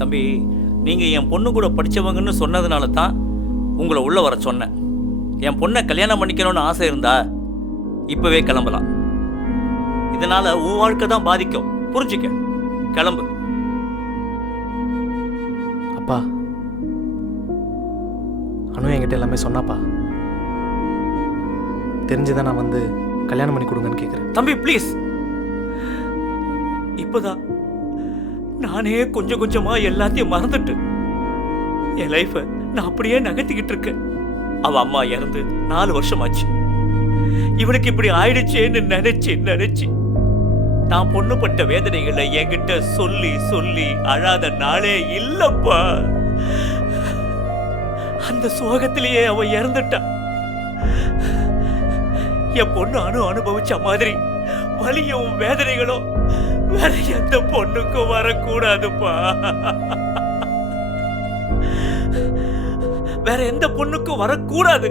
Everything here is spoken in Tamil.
தம்பி, நீங்க என் பொண்ணு கூட படிச்சவங்கன்னு சொன்னதுனால தான் உங்களை உள்ள வர சொன்னேன். என் பொண்ணை கல்யாணம் பண்ணிக்கணும்னு ஆசை இருந்தா இப்பவே கிளம்பலாம். இதனால உன் வாழ்க்கை தான் பாதிக்கும், புரிஞ்சுக்க. கிளம்பு. அப்பா, அனு என்கிட்ட எல்லாமே சொன்னாப்பா. தெரிஞ்சுதான் நான் வந்து கல்யாணம் பண்ணி கொடுங்கன்னு கேட்குறேன். தம்பி ப்ளீஸ். இப்பதான் நானே கொஞ்சம் கொஞ்சமா எல்லாத்தையும் மறந்துட்டு என் லைஃபை நான் அப்படியே நகர்த்திக்கிட்டு இருக்கேன். அவ அம்மா இறந்து 4 வருஷம் ஆச்சு. இவனுக்கு இப்படி ஆயிடுச்சேன்னு நினைச்சு நினைச்சு நான் பொண்ணுப்பட்ட வேதனைகளை என்கிட்ட சொல்லி சொல்லி அழாத நாளே இல்லப்பா. அந்த சோகத்திலேயே அவ இறந்துட்டா. என் பொண்ணு அனுபவிச்ச மாதிரி வலியும் வேதனைகளும் வேற எந்த பொண்ணுக்கும் வரக்கூடாதுப்பா. வேற எந்த பொண்ணுக்கும் வரக்கூடாது.